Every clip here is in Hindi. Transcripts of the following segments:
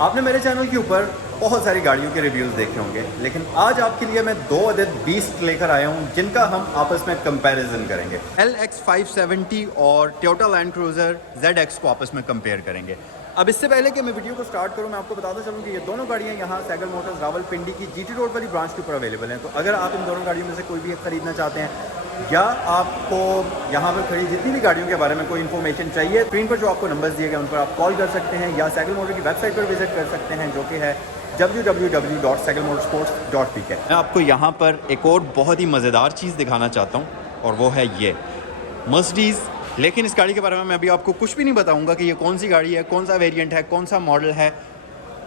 आपने मेरे चैनल के ऊपर बहुत सारी गाड़ियों के रिव्यूज़ देखे होंगे, लेकिन आज आपके लिए मैं दो अदद बीस्ट लेकर आया हूँ जिनका हम आपस में कंपैरिजन करेंगे। LX570 और टोयोटा लैंड क्रूज़र ZX को आपस में कंपेयर करेंगे। अब इससे पहले कि मैं वीडियो को स्टार्ट करूं, मैं आपको बताता चलूं कि ये दोनों गाड़ियां यहाँ सैगल मोटर्स रावलपिंडी की GT रोड वाली ब्रांच के ऊपर अवेलेबल हैं। तो अगर आप इन दोनों गाड़ियों में से कोई भी एक ख़रीदना चाहते हैं या आपको यहाँ पर खड़ी जितनी भी गाड़ियों के बारे में कोई इन्फॉर्मेशन चाहिए, स्क्रीन पर जो आपको नंबर्स दिए गए उन पर आप कॉल कर सकते हैं या सैगल मोटर की वेबसाइट पर विजिट कर सकते हैं, जो कि है www.sagalmotorsports.pk। मैं आपको यहाँ पर एक और बहुत ही मज़ेदार चीज़ दिखाना चाहता हूँ और वो है ये मर्सिडीज़। लेकिन इस गाड़ी के बारे में मैं अभी आपको कुछ भी नहीं बताऊंगा कि ये कौन सी गाड़ी है, कौन सा वेरिएंट है, कौन सा मॉडल है।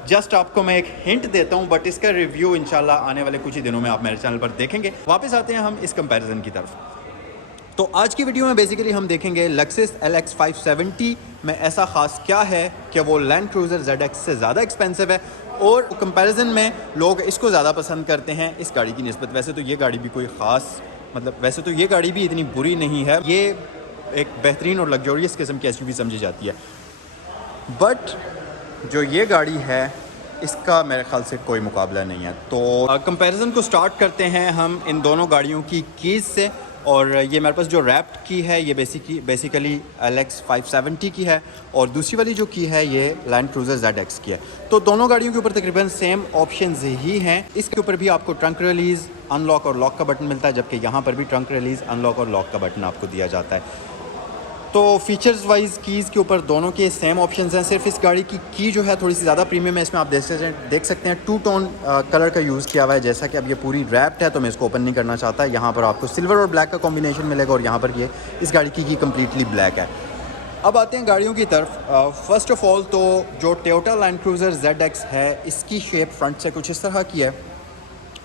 जस्ट आपको मैं एक हिंट देता हूं, बट इसका रिव्यू इंशाल्लाह आने वाले कुछ ही दिनों में आप मेरे चैनल पर देखेंगे। वापस आते हैं हम इस कंपैरिजन की तरफ। तो आज की वीडियो में बेसिकली हम देखेंगे लेक्सस LX570 में ऐसा ख़ास क्या है कि वो लैंड क्रूज़र ZX से ज़्यादा एक्सपेंसिव है और कंपैरिजन में लोग इसको ज़्यादा पसंद करते हैं इस गाड़ी की निस्बत। वैसे तो ये गाड़ी भी कोई ख़ास वैसे तो ये गाड़ी भी इतनी बुरी नहीं है, ये एक बेहतरीन और लग्जरियस किस्म की SUV समझी जाती है, बट जो ये गाड़ी है इसका मेरे ख्याल से कोई मुकाबला नहीं है। तो कंपैरिजन को स्टार्ट करते हैं हम इन दोनों गाड़ियों की कीज़ से। और ये मेरे पास जो रैप्ड की है ये बेसिकली LX570 की है और दूसरी वाली जो की है ये लैंड क्रूज़र ZX की है। तो दोनों गाड़ियों के ऊपर तकरीबन सेम ऑप्शंस ही हैं। इसके ऊपर भी आपको ट्रंक रिलीज़, अनलॉक और लॉक का बटन मिलता है, जबकि यहाँ पर भी ट्रंक रिलीज़, अनलॉक और लॉक का बटन आपको दिया जाता है। तो फीचर्स वाइज कीज़ के ऊपर दोनों के सेम ऑप्शंस हैं। सिर्फ इस गाड़ी की जो है थोड़ी सी ज़्यादा प्रीमियम है। इसमें आप देख सकते हैं टू टोन कलर का यूज़ किया हुआ है। जैसा कि अब ये पूरी रैप्ड है तो मैं इसको ओपन नहीं करना चाहता। यहाँ पर आपको सिल्वर और ब्लैक का कॉम्बिनेशन मिलेगा और यहाँ पर ये इस गाड़ी की कम्प्लीटली ब्लैक है। अब आते हैं गाड़ियों की तरफ। फ़र्स्ट ऑफ़ ऑल तो जो टोयोटा लैंड क्रूज़र ZX है इसकी शेप फ्रंट से कुछ इस तरह की है,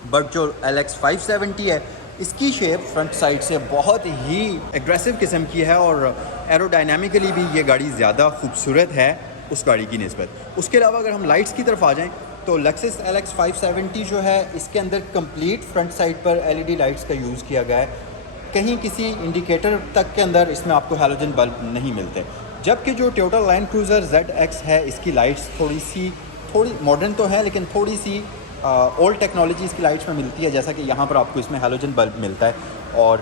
बट जो LX570 है इसकी शेप फ्रंट साइड से बहुत ही एग्रेसिव किस्म की है और एरोडायनामिकली भी ये गाड़ी ज़्यादा खूबसूरत है उस गाड़ी की निस्बत। उसके अलावा अगर हम लाइट्स की तरफ आ जाएं तो लेक्सस LX570 जो है इसके अंदर कंप्लीट फ्रंट साइड पर LED लाइट्स का यूज़ किया गया है। कहीं किसी इंडिकेटर तक के अंदर इसमें आपको हैलोजन बल्ब नहीं मिलते, जबकि जो टोयोटा लैंड क्रूज़र ZX है इसकी लाइट्स थोड़ी मॉडर्न तो है लेकिन थोड़ी सी ओल्ड टेक्नोलॉजी इसकी लाइट्स में मिलती है, जैसा कि यहाँ पर आपको इसमें हैलोजन बल्ब मिलता है। और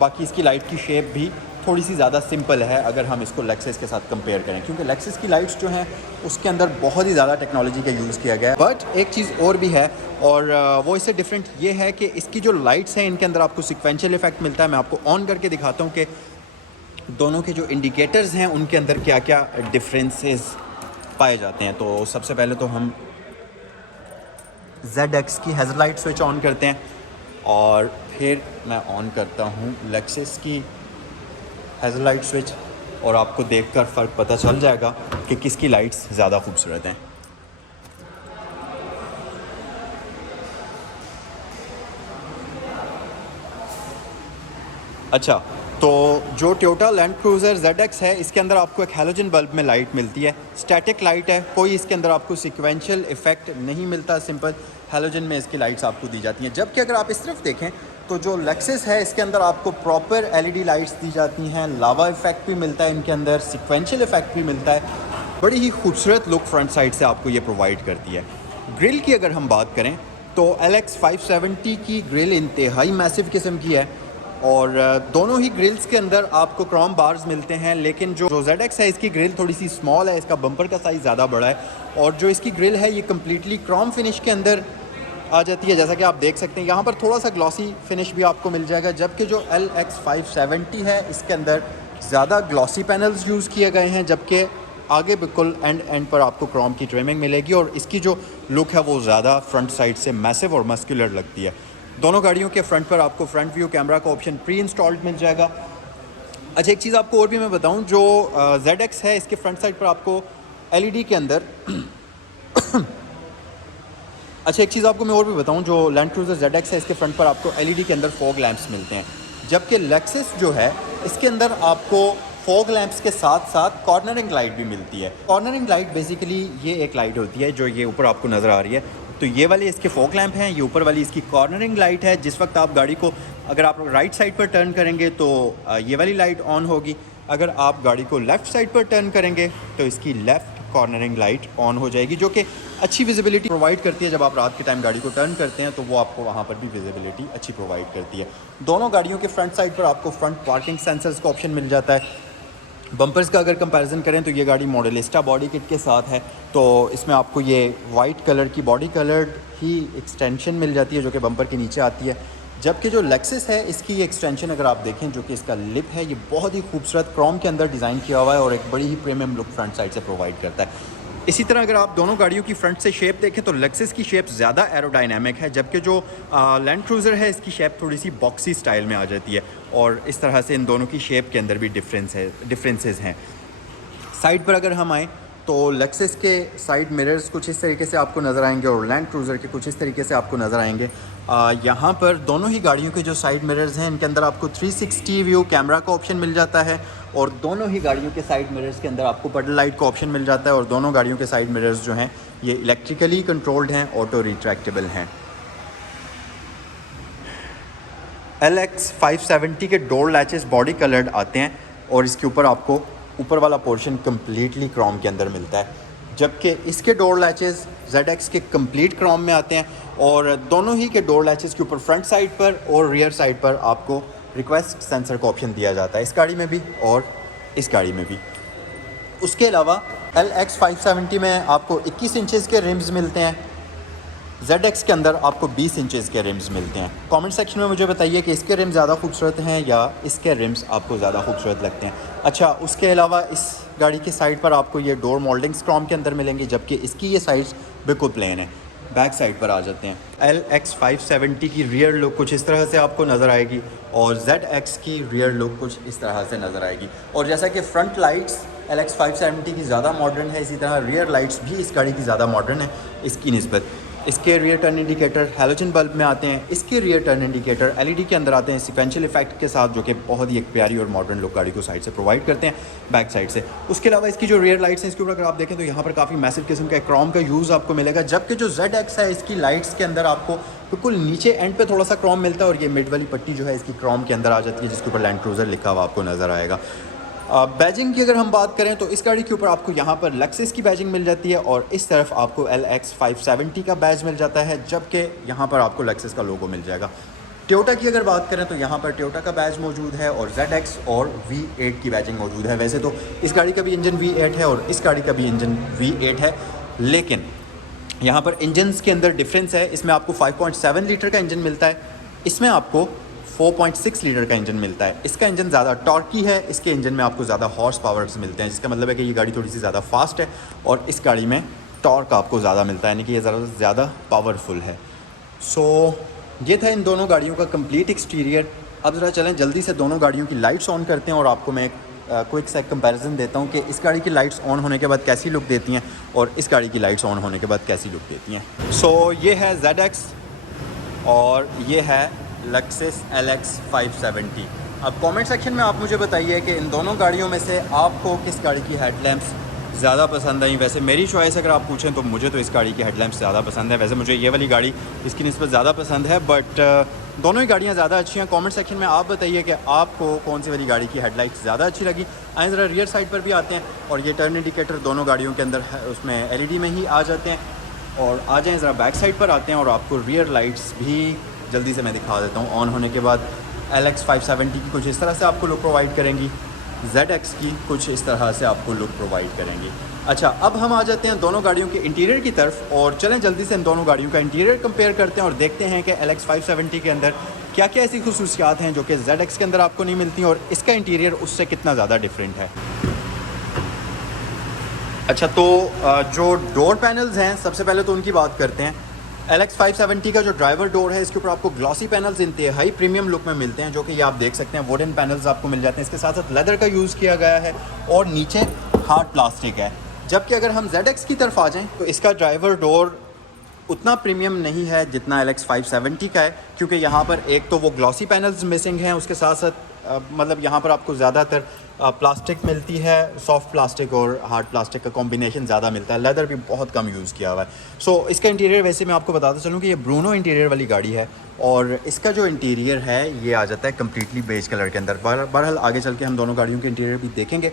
बाकी इसकी लाइट की शेप भी थोड़ी सी ज़्यादा सिंपल है अगर हम इसको लेक्सस के साथ कंपेयर करें, क्योंकि लेक्सस की लाइट्स जो हैं उसके अंदर बहुत ही ज़्यादा टेक्नोलॉजी का यूज़ किया गया है। बट एक चीज़ और भी है और वो इससे डिफरेंट ये है कि इसकी जो लाइट्स हैं इनके अंदर आपको सिक्वेंशियल इफेक्ट मिलता है। मैं आपको ऑन करके दिखाता हूँ कि दोनों के जो इंडिकेटर्स हैं उनके अंदर क्या क्या डिफरेंसेस पाए जाते हैं। तो सबसे पहले तो हम ZX की हेडलाइट स्विच ऑन करते हैं और फिर मैं ऑन करता हूँ लेक्सस की हेडलाइट स्विच और आपको देखकर फ़र्क पता चल जाएगा कि किसकी लाइट्स ज़्यादा खूबसूरत हैं। अच्छा, तो जो टोयोटा लैंड क्रूज़र ZX है इसके अंदर आपको एक हैलोजन बल्ब में लाइट मिलती है, स्टैटिक लाइट है, कोई इसके अंदर आपको सिक्वेंशियल इफेक्ट नहीं मिलता, सिंपल हैलोजन में इसकी लाइट्स आपको दी जाती हैं। जबकि अगर आप इस तरफ देखें तो जो लेक्सस है इसके अंदर आपको प्रॉपर LED लाइट्स दी जाती हैं, लावा इफेक्ट भी मिलता है इनके अंदर, सिक्वेंशियल इफेक्ट भी मिलता है। बड़ी ही खूबसूरत लुक फ्रंट साइड से आपको ये प्रोवाइड करती है। ग्रिल की अगर हम बात करें तो LX570 की ग्रिल इंतहाई मैसिव किस्म की है और दोनों ही ग्रिल्स के अंदर आपको क्रोम बार्स मिलते हैं, लेकिन जो ZX है इसकी ग्रिल थोड़ी सी स्मॉल है, इसका बम्पर का साइज़ ज़्यादा बड़ा है और जो इसकी ग्रिल है ये कम्प्लीटली क्रोम फिनिश के अंदर आ जाती है। जैसा कि आप देख सकते हैं यहाँ पर थोड़ा सा ग्लॉसी फिनिश भी आपको मिल जाएगा, जबकि जो LX570 है इसके अंदर ज़्यादा ग्लॉसी पैनल्स यूज़ किए गए हैं, जबकि आगे बिल्कुल एंड पर आपको क्रोम की ट्रिमिंग मिलेगी और इसकी जो लुक है वो ज़्यादा फ्रंट साइड से मैसिव और मस्कुलर लगती है। दोनों गाड़ियों के फ्रंट पर आपको फ्रंट व्यू कैमरा का ऑप्शन प्री इंस्टॉल्ड मिल जाएगा। अच्छा, एक चीज़ आपको और भी मैं बताऊं, जो ZX है इसके फ्रंट साइड पर आपको LED के अंदर अच्छा, एक चीज़ आपको मैं और भी बताऊं, जो लैंड क्रूज़र ZX है इसके फ्रंट पर आपको LED के अंदर फॉग लैंप्स मिलते हैं, जबकि लेक्सस जो है इसके अंदर आपको फॉग लैंप्स के साथ साथ कॉर्नरिंग लाइट भी मिलती है। कॉर्नरिंग लाइट बेसिकली ये एक लाइट होती है जो ये ऊपर आपको नज़र आ रही है, तो ये वाले इसके फॉग लैंप हैं, ये ऊपर वाली इसकी कॉर्नरिंग लाइट है। जिस वक्त आप गाड़ी को अगर आप राइट साइड पर टर्न करेंगे तो ये वाली लाइट ऑन होगी, अगर आप गाड़ी को लेफ़्ट साइड पर टर्न करेंगे तो इसकी लेफ़्ट कॉर्नरिंग लाइट ऑन हो जाएगी, जो कि अच्छी विजिबिलिटी प्रोवाइड करती है। जब आप रात के टाइम गाड़ी को टर्न करते हैं तो वो आपको वहाँ पर भी विजिबिलिटी अच्छी प्रोवाइड करती है। दोनों गाड़ियों के फ्रंट साइड पर आपको फ्रंट पार्किंग सेंसर्स का ऑप्शन मिल जाता है। बम्पर्स का अगर कंपैरिजन करें तो ये गाड़ी मॉडलिस्टा बॉडी किट के साथ है, तो इसमें आपको ये वाइट कलर की बॉडी कलर्ड ही एक्सटेंशन मिल जाती है जो कि बम्पर के नीचे आती है। जबकि जो लेक्सस है इसकी ये एक्सटेंशन अगर आप देखें, जो कि इसका लिप है, ये बहुत ही खूबसूरत क्रोम के अंदर डिज़ाइन किया हुआ है और एक बड़ी ही प्रीमियम लुक फ्रंट साइड से प्रोवाइड करता है। इसी तरह अगर आप दोनों गाड़ियों की फ्रंट से शेप देखें तो लेक्सस की शेप ज़्यादा एरोडायनामिक है, जबकि जो लैंड क्रूज़र है इसकी शेप थोड़ी सी बॉक्सी स्टाइल में आ जाती है। और इस तरह से इन दोनों की शेप के अंदर भी डिफरेंसेस हैं। साइड पर अगर हम आएँ तो लेक्सस के साइड मिरर्स कुछ इस तरीके से आपको नज़र आएंगे और लैंड क्रूज़र के कुछ इस तरीके से आपको नज़र आएंगे। यहाँ पर दोनों ही गाड़ियों के जो साइड मिरर्स हैं इनके अंदर आपको 360 व्यू कैमरा का ऑप्शन मिल जाता है और दोनों ही गाड़ियों के साइड मिरर्स के अंदर आपको पेडल लाइट का ऑप्शन मिल जाता है और दोनों गाड़ियों के साइड मिरर्स जो हैं ये इलेक्ट्रिकली कंट्रोल्ड हैं, ऑटो रिट्रैक्टेबल हैं। LX 570 के डोर लैचेस बॉडी कलर्ड आते हैं और इसके ऊपर आपको ऊपर वाला पोर्शन कम्प्लीटली क्रोम के अंदर मिलता है, जबकि इसके डोर लैचेस ZX के कंप्लीट क्रोम में आते हैं और दोनों ही के डोर लैचेस के ऊपर फ्रंट साइड पर और रियर साइड पर आपको रिक्वेस्ट सेंसर का ऑप्शन दिया जाता है, इस गाड़ी में भी और इस गाड़ी में भी। उसके अलावा LX 570 में आपको 21 इंचेस के रिम्स मिलते हैं, ZX के अंदर आपको 20 इंचेस के रिम्स मिलते हैं। कमेंट सेक्शन में मुझे बताइए कि इसके रिम्स ज़्यादा खूबसूरत हैं या इसके रिम्स आपको ज़्यादा खूबसूरत लगते हैं। अच्छा, उसके अलावा इस गाड़ी की साइड पर आपको ये डोर मोल्डिंग्स क्रोम के अंदर मिलेंगी, जबकि इसकी ये साइड्स बिल्कुल प्लेन है। बैक साइड पर आ जाते हैं, LX 570 की रियर लुक कुछ इस तरह से आपको नज़र आएगी और ZX की रियर लुक कुछ इस तरह से नज़र आएगी। और जैसा कि फ्रंट लाइट्स LX 570 की ज़्यादा मॉडर्न है, इसी तरह रियर लाइट्स भी इस गाड़ी की ज़्यादा मॉडर्न है इसकी निस्बत। इसके rear turn indicator halogen bulb में आते हैं, इसके रियर टर्न इंडिकेटर LED के अंदर आते हैं सीक्वेंशियल इफेक्ट के साथ, जो कि बहुत ही एक प्यारी और मॉडर्न लुक गाड़ी को साइड से प्रोवाइड करते हैं बैक साइड से। उसके अलावा इसकी जो रियर लाइट्स हैं इसके ऊपर अगर आप देखें तो यहाँ पर काफ़ी मैसिव किस्म का क्रोम का यूज़ आपको मिलेगा, जबकि जो ZX है इसकी लाइट्स के अंदर आपको बिल्कुल नीचे एंड पे थोड़ा सा क्रोम मिलता है और ये मिड वाली पट्टी जो है इसकी क्रोम के अंदर आ जाती है, जिसके ऊपर लैंड क्रूज़र लिखा हुआ आपको नज़र आएगा। बैजिंग की अगर हम बात करें तो इस गाड़ी के ऊपर आपको यहाँ पर लेक्सस की बैजिंग मिल जाती है और इस तरफ आपको LX 570 का बैज मिल जाता है, जबकि यहाँ पर आपको लेक्सस का लोगो मिल जाएगा। टोयोटा की अगर बात करें तो यहाँ पर टोयोटा का बैज मौजूद है और ZX और V8 की बैजिंग मौजूद है। वैसे तो इस गाड़ी का भी इंजन V8 है और इस गाड़ी का भी इंजन V8 है, लेकिन यहाँ पर इंजन्स के अंदर डिफरेंस है। इसमें आपको 5.7 लीटर का इंजन मिलता है, इसमें आपको 4.6 लीटर का इंजन मिलता है। इसका इंजन ज़्यादा टॉर्की है, इसके इंजन में आपको ज़्यादा हॉर्स पावर्स मिलते हैं, जिसका मतलब है कि ये गाड़ी थोड़ी सी ज़्यादा फास्ट है और इस गाड़ी में टॉर्क आपको ज़्यादा मिलता है, यानी कि ये ज़्यादा पावरफुल है। सो ये था इन दोनों गाड़ियों का कंप्लीट एक्सटीरियर। अब ज़रा चलें जल्दी से दोनों गाड़ियों की लाइट्स ऑन करते हैं और आपको मैं क्विक सा कंपैरिजन देता हूँ कि इस गाड़ी की लाइट्स ऑन होने के बाद कैसी लुक देती हैं और इस गाड़ी की लाइट्स ऑन होने के बाद कैसी लुक देती हैं। सो ये है ZX और ये है लेक्सस LX 570। अब कमेंट सेक्शन में आप मुझे बताइए कि इन दोनों गाड़ियों में से आपको किस गाड़ी की हेडलैम्प्स ज़्यादा पसंद आई। वैसे मेरी चॉइस अगर आप पूछें तो मुझे तो इस गाड़ी की हेडलैम्प्स ज़्यादा पसंद है। वैसे मुझे ये वाली गाड़ी इसकी निस्बत ज़्यादा पसंद है, बट दोनों ही गाड़ियाँ ज़्यादा अच्छी हैं। कमेंट सेक्शन में आप बताइए कि आपको कौन सी वाली गाड़ी की हेडलाइट्स ज़्यादा अच्छी लगी। आए ज़रा रियर साइड पर भी आते हैं और ये टर्न इंडिकेटर दोनों गाड़ियों के अंदर उसमें LED में ही आ जाते हैं। और आ जाएँ ज़रा बैक साइड पर आते हैं और आपको रियर लाइट्स भी जल्दी से मैं दिखा देता हूँ। ऑन होने के बाद LX 570 की कुछ इस तरह से आपको लुक प्रोवाइड करेंगी, ZX की कुछ इस तरह से आपको लुक प्रोवाइड करेंगी। अच्छा, अब हम आ जाते हैं दोनों गाड़ियों के इंटीरियर की तरफ और चलें जल्दी से इन दोनों गाड़ियों का इंटीरियर कंपेयर करते हैं और देखते हैं कि LX 570 के अंदर क्या क्या ऐसी खुसूसियात हैं जो कि ZX के अंदर आपको नहीं मिलती और इसका इंटीरियर उससे कितना ज़्यादा डिफरेंट है। अच्छा, तो जो डोर पैनल्स हैं सबसे पहले तो उनकी बात करते हैं। LX 570 का जो ड्राइवर डोर है इसके ऊपर आपको ग्लॉसी पैनल्स इंतहाई प्रीमियम लुक में मिलते हैं, जो कि ये आप देख सकते हैं वुडन पैनल्स आपको मिल जाते हैं। इसके साथ साथ लेदर का यूज़ किया गया है और नीचे हार्ड प्लास्टिक है। जबकि अगर हम ZX की तरफ आ जाएं तो इसका ड्राइवर डोर उतना प्रीमियम नहीं है जितना LX 570 का है, क्योंकि यहाँ पर एक तो वो ग्लॉसी पैनल्स मिसिंग हैं, उसके साथ साथ मतलब यहाँ पर आपको ज़्यादातर प्लास्टिक मिलती है, सॉफ्ट प्लास्टिक और हार्ड प्लास्टिक का कॉम्बिनेशन ज़्यादा मिलता है। लेदर भी बहुत कम यूज़ किया हुआ है। सो इसका इंटीरियर वैसे मैं आपको बताता चलूँ कि ये ब्रूनो इंटीरियर वाली गाड़ी है और इसका जो इंटीरियर है ये आ जाता है कम्प्लीटली बेज कलर के अंदर। बहरहाल आगे चल के हम दोनों गाड़ियों के इंटीरियर भी देखेंगे।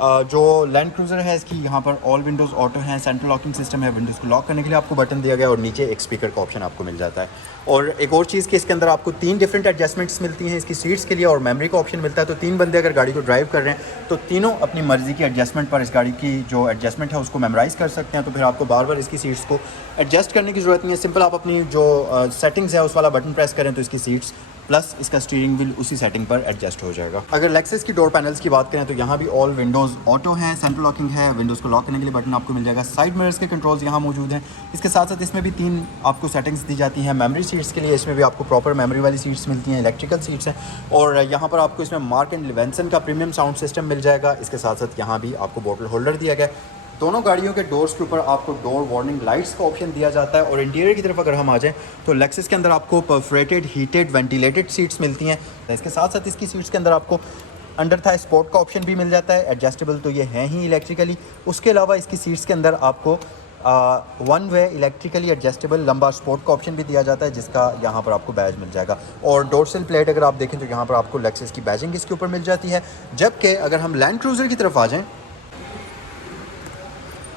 जो लैंड क्रूज़र है इसकी यहाँ पर ऑल विंडोज़ ऑटो हैं, सेंट्रल लॉकिंग सिस्टम है, विंडोज़ को लॉक करने के लिए आपको बटन दिया गया है और नीचे एक स्पीकर का ऑप्शन आपको मिल जाता है। और एक और चीज़ कि इसके अंदर आपको 3 डिफरेंट एडजस्टमेंट्स मिलती हैं इसकी सीट्स के लिए और मेमोरी का ऑप्शन मिलता है। तो 3 बंदे अगर गाड़ी को ड्राइव कर रहे हैं तो तीनों अपनी मर्ज़ी की एडजस्टमेंट पर इस गाड़ी की जो एडजस्टमेंट है उसको मेमोराइज़ कर सकते हैं। तो फिर आपको बार बार इसकी सीट्स को एडजस्ट करने की ज़रूरत नहीं है। सिंपल आप अपनी जो सेटिंग्स है उस वाला बटन प्रेस करें तो इसकी सीट्स प्लस इसका स्टीयरिंग व्हील उसी सेटिंग पर एडजस्ट हो जाएगा। अगर लेक्सस की डोर पैनल्स की बात करें तो यहाँ भी ऑल विंडोज़ ऑटो हैं, सेंट्रल लॉकिंग है, विंडोज़ को लॉक करने के लिए बटन आपको मिल जाएगा, साइड मिरर्स के कंट्रोल्स यहाँ मौजूद हैं। इसके साथ साथ इसमें भी 3 आपको सेटिंग्स दी जाती हैं मेमोरी सीट्स के लिए। इसमें भी आपको प्रॉपर मेमोरी वाली सीट्स मिलती हैं, इलेक्ट्रिकल सीट्स हैं और यहाँ पर आपको इसमें मार्क एंड लेवेंसन का प्रीमियम साउंड सिस्टम मिल जाएगा। इसके साथ साथ यहाँ भी आपको बॉटल होल्डर दिया गया। दोनों गाड़ियों के डोर्स के ऊपर आपको डोर वार्निंग लाइट्स का ऑप्शन दिया जाता है। और इंटीरियर की तरफ अगर हम आ जाएं तो लेक्सस के अंदर आपको परफोरेटेड हीटेड वेंटिलेटेड सीट्स मिलती हैं। इसके साथ साथ इसकी सीट्स के अंदर आपको अंडर था स्पोर्ट का ऑप्शन भी मिल जाता है। एडजस्टेबल तो ये हैं ही इलेक्ट्रिकली। उसके अलावा इसकी सीट्स के अंदर आपको 1 वे इलेक्ट्रिकली एडजस्टेबल लंबा स्पोर्ट का ऑप्शन भी दिया जाता है जिसका यहाँ पर आपको बैज मिल जाएगा। और डोर्सल प्लेट अगर आप देखें तो यहाँ पर आपको लेक्सस की बैजिंग इसके ऊपर मिल जाती है। जबकि अगर हम लैंड क्रूज़र की तरफ आ जाएँ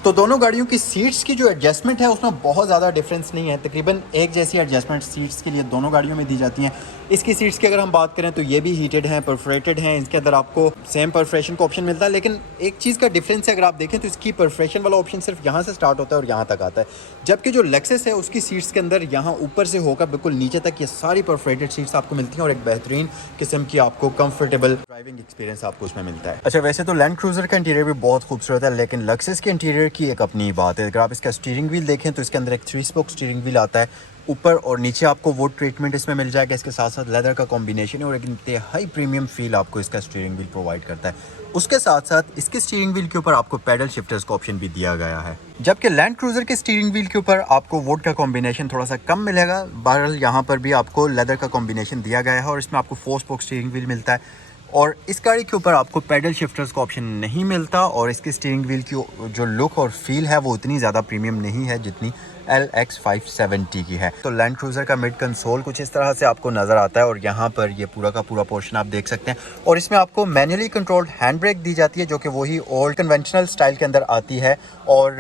तो दोनों गाड़ियों की सीट्स की जो एडजस्टमेंट है उसमें बहुत ज़्यादा डिफरेंस नहीं है। तकरीबन एक जैसी एडजस्टमेंट सीट्स के लिए दोनों गाड़ियों में दी जाती हैं। इसकी सीट्स की अगर हम बात करें तो ये भी हीटेड हैं, परफोरेटेड हैं। इसके अंदर आपको सेम परफोरेशन का ऑप्शन मिलता है, लेकिन एक चीज़ का डिफरेंस है अगर आप देखें तो इसकी परफोरेशन वाला ऑप्शन सिर्फ यहाँ से स्टार्ट होता है और यहाँ तक आता है। जबकि जो लेक्सस है उसकी सीट्स के अंदर यहाँ ऊपर से होकर बिल्कुल नीचे तक ये सारी परफोरेटेड सीट्स आपको मिलती हैं और एक बेहतरीन किस्म की आपको कंफर्टेबल ड्राइविंग एक्सपीरियंस आपको उसमें मिलता है। अच्छा, वैसे तो लैंड क्रूज़र का इंटीरियर भी बहुत खूबसूरत है, लेकिन लेक्सस के इंटीरियर की एक अपनी बात है। अगर आप इसका स्टीयरिंग व्हील देखें तो इसके अंदर एक 3 स्पोक स्टीयरिंग व्हील आता है। ऊपर और नीचे आपको वुड ट्रीटमेंट इसमें मिल जाएगा। इसके साथ साथ लेदर का कॉम्बिनेशन है और एक इंतहाई प्रीमियम फील आपको इसका स्टीयरिंग व्हील प्रोवाइड करता है। उसके साथ साथ इसके स्टीयरिंग व्हील के ऊपर आपको पैडल शिफ्टर्स का ऑप्शन भी दिया गया है। जबकि लैंड क्रूज़र के स्टीयरिंग व्हील के ऊपर आपको वुड का कॉम्बिनेशन थोड़ा सा कम मिलेगा। बहरहाल यहाँ पर भी आपको लेदर का कॉम्बिनेशन दिया गया है और इसमें आपको 4 स्पोक स्टीयरिंग व्हील मिलता है। और इस गाड़ी के ऊपर आपको पैडल शिफ्टर्स का ऑप्शन नहीं मिलता और इसकी स्टीयरिंग व्हील की जो लुक और फील है वो उतनी ज़्यादा प्रीमियम नहीं है जितनी LX 570 की है। तो लैंड क्रूज़र का मिड कंसोल कुछ इस तरह से आपको नज़र आता है और यहाँ पर ये पूरा का पूरा पोर्शन आप देख सकते हैं। और इसमें आपको मैनुअली कंट्रोल्ड हैंड ब्रेक दी जाती है जो कि वही ओल्ड कन्वेंशनल स्टाइल के अंदर आती है। और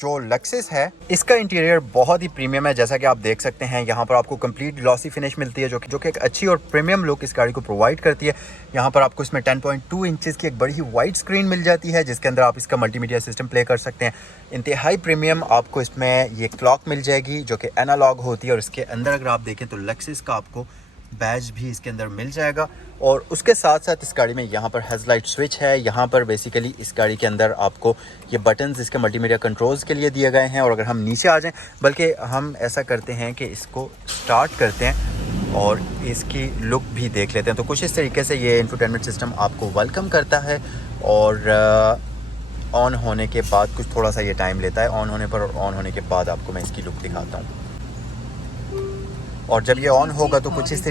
जो लेक्सस है इसका इंटीरियर बहुत ही प्रीमियम है, जैसा कि आप देख सकते हैं। यहाँ पर आपको कंप्लीट ग्लॉसी फिनिश मिलती है जो कि एक अच्छी और प्रीमियम लुक इस गाड़ी को प्रोवाइड करती है। यहाँ पर आपको इसमें 10.2 इंचेस की एक बड़ी ही वाइड स्क्रीन मिल जाती है जिसके अंदर आप इसका मल्टीमीडिया सिस्टम प्ले कर सकते हैं। इंतहाई प्रीमियम आपको इसमें ये क्लॉक मिल जाएगी जो कि एनालॉग होती है और इसके अंदर अगर आप देखें तो लेक्सस का आपको बैज भी इसके अंदर मिल जाएगा। और उसके साथ साथ इस गाड़ी में यहाँ पर हेडलाइट स्विच है। यहाँ पर बेसिकली इस गाड़ी के अंदर आपको ये बटन्स इसके मल्टीमीडिया कंट्रोल्स के लिए दिए गए हैं। और अगर हम नीचे आ जाएं, बल्कि हम ऐसा करते हैं कि इसको स्टार्ट करते हैं और इसकी लुक भी देख लेते हैं। तो कुछ इस तरीके से ये इंफोटेनमेंट सिस्टम आपको वेलकम करता है और ऑन होने के बाद कुछ थोड़ा सा ये टाइम लेता है ऑन होने पर, और ऑन होने के बाद आपको मैं इसकी लुक दिखाता हूँ। और जब ये ऑन होगा तो कुछ इस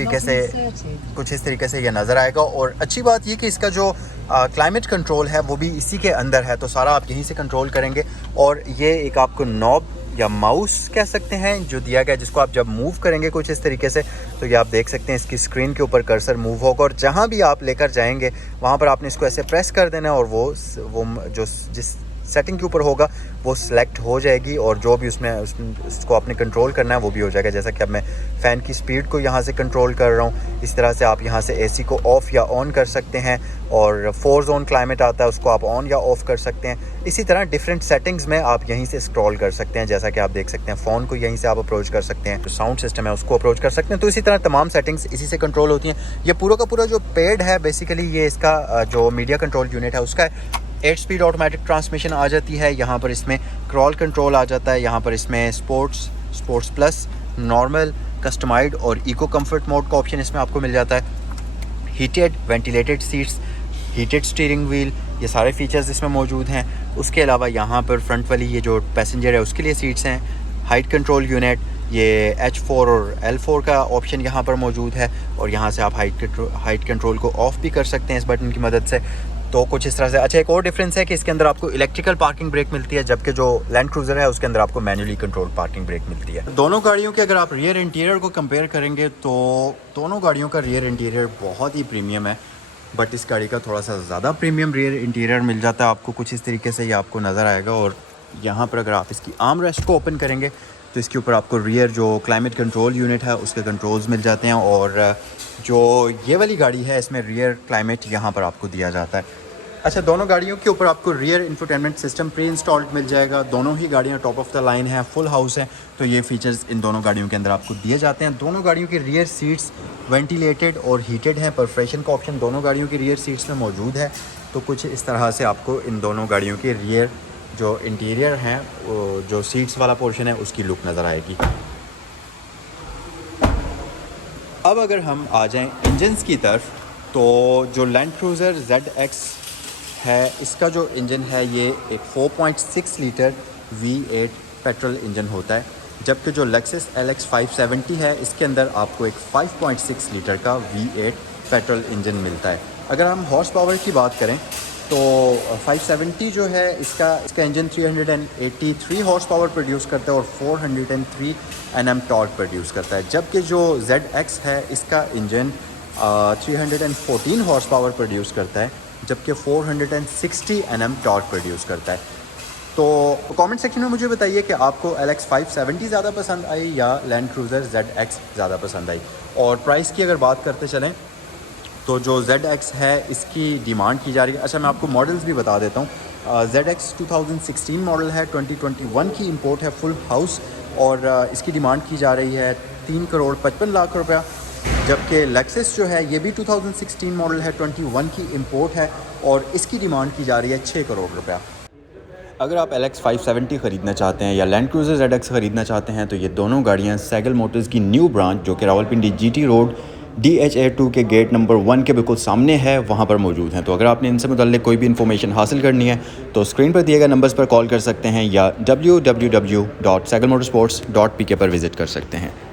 तरीके से ये नज़र आएगा। और अच्छी बात ये कि इसका जो क्लाइमेट कंट्रोल है वो भी इसी के अंदर है, तो सारा आप यहीं से कंट्रोल करेंगे। और ये एक आपको नॉब या माउस कह सकते हैं जो दिया गया, जिसको आप जब मूव करेंगे कुछ इस तरीके से तो ये आप देख सकते हैं इसकी स्क्रीन के ऊपर कर्सर मूव होगा और जहाँ भी आप लेकर जाएंगे वहाँ पर आपने इसको ऐसे प्रेस कर देना है और वो जो जिस सेटिंग के ऊपर होगा वो सिलेक्ट हो जाएगी और जो भी उसमें उसको आपने कंट्रोल करना है वो भी हो जाएगा। जैसा कि अब मैं फ़ैन की स्पीड को यहाँ से कंट्रोल कर रहा हूँ, इस तरह से आप यहाँ से AC को ऑफ़ या ऑन कर सकते हैं। और 4 जोन क्लाइमेट आता है उसको आप ऑन या ऑफ़ कर सकते हैं। इसी तरह डिफरेंट सेटिंग्स में आप यहीं से स्क्रॉल कर सकते हैं, जैसा कि आप देख सकते हैं। फ़ोन को यहीं से आप अप्रोच कर सकते हैं, जो साउंड सिस्टम है उसको अप्रोच कर सकते हैं। तो इसी तरह तमाम सेटिंग्स इसी से कंट्रोल होती हैं। ये पूरा का पूरा जो पेड है बेसिकली ये इसका जो मीडिया कंट्रोल यूनिट है उसका 8 स्पीड ऑटोमेटिक ट्रांसमिशन आ जाती है। यहाँ पर इसमें क्रॉल कंट्रोल आ जाता है। यहाँ पर इसमें स्पोर्ट्स प्लस, नॉर्मल, कस्टमाइज्ड और इको कंफर्ट मोड का ऑप्शन इसमें आपको मिल जाता है। Heated ventilated seats, heated steering wheel, ये सारे फीचर्स इसमें मौजूद हैं। उसके अलावा यहाँ पर फ्रंट वाली ये जो पैसेंजर है उसके लिए सीट्स हैं। हाइट कंट्रोल यूनिट, ये H4 और L4 का ऑप्शन यहाँ पर मौजूद है और यहाँ से आप हाइट कंट्रोल को ऑफ़ भी कर सकते हैं इस बटन की मदद से। तो कुछ इस तरह से। अच्छा, एक और डिफरेंस है कि इसके अंदर आपको इलेक्ट्रिकल पार्किंग ब्रेक मिलती है, जबकि जो लैंड क्रूज़र है उसके अंदर आपको मैनुअली कंट्रोल पार्किंग ब्रेक मिलती है। दोनों गाड़ियों के अगर आप रियर इंटीरियर को कंपेयर करेंगे तो दोनों गाड़ियों का रियर इंटीरियर बहुत ही प्रीमियम है। बट इस गाड़ी का थोड़ा सा ज़्यादा प्रीमियम रियर इंटीरियर मिल जाता है आपको। कुछ इस तरीके से ये आपको नज़र आएगा। और यहाँ पर अगर आप इसकी आर्म रेस्ट को ओपन करेंगे तो इसके ऊपर आपको रियर जो क्लाइमेट कंट्रोल यूनिट है उसके कंट्रोल्स मिल जाते हैं। और जो ये वाली गाड़ी है इसमें रियर क्लाइमेट यहाँ पर आपको दिया जाता है। अच्छा, दोनों गाड़ियों के ऊपर आपको rear infotainment system pre installed मिल जाएगा। दोनों ही गाड़ियाँ टॉप ऑफ द लाइन है, फुल हाउस है, तो ये फीचर्स इन दोनों गाड़ियों के अंदर आपको दिए जाते हैं। दोनों गाड़ियों की रियर सीट्स वेंटिलेटेड और हीटेड हैं। परफोरेशन का ऑप्शन दोनों गाड़ियों की रियर सीट्स में मौजूद है। तो कुछ इस तरह से आपको इन दोनों गाड़ियों के रियर जो इंटीरियर हैं, जो सीट्स वाला पोर्शन है, उसकी लुक नज़र आएगी। अब अगर हम आ जाएं इंजन्स की तरफ, तो जो लैंड क्रूज़र ZX है इसका जो इंजन है ये एक 4.6 लीटर V8 पेट्रोल इंजन होता है। जबकि जो लेक्सस LX 570 है इसके अंदर आपको एक 5.6 लीटर का V8 पेट्रोल इंजन मिलता है। अगर हम हॉर्स पावर की बात करें तो 570 जो है इसका इंजन 383 हॉर्स पावर प्रोड्यूस करता है और 403 Nm टॉर्क प्रोड्यूस करता है। जबकि जो ZX है इसका इंजन 314 हॉर्स पावर प्रोड्यूस करता है, जबकि 460 Nm टॉर्क प्रोड्यूस करता है। तो कमेंट सेक्शन में मुझे बताइए कि आपको LX 570 ज़्यादा पसंद आई या लैंड क्रूज़र ZX ज़्यादा पसंद आई। और प्राइस की अगर बात करते चलें तो जो ZX है इसकी डिमांड की जा रही है। अच्छा, मैं आपको मॉडल्स भी बता देता हूँ। ZX 2016 मॉडल है, 2021 की इंपोर्ट है, फुल हाउस, और इसकी डिमांड की जा रही है 3,55,00,000 रुपया। जबकि लेक्सस जो है ये भी 2016 मॉडल है, 21 की इंपोर्ट है, और इसकी डिमांड की जा रही है 6 करोड़ रुपया। अगर आप LX 570 ख़रीदना चाहते हैं या लैंड क्रूज़र ZX ख़रीदना चाहते हैं तो ये दोनों गाड़ियाँ सैगल मोटर्स की न्यू ब्रांच जो कि रावलपिंडी GT रोड DHA2 के गेट नंबर 1 के बिल्कुल सामने है, वहाँ पर मौजूद हैं। तो अगर आपने इनसे मुताल्लिक़ कोई भी इन्फॉर्मेशन हासिल करनी है तो स्क्रीन पर दिए गए नंबर्स पर कॉल कर सकते हैं या www.sagalmotorsports.pk पर विज़िट कर सकते हैं।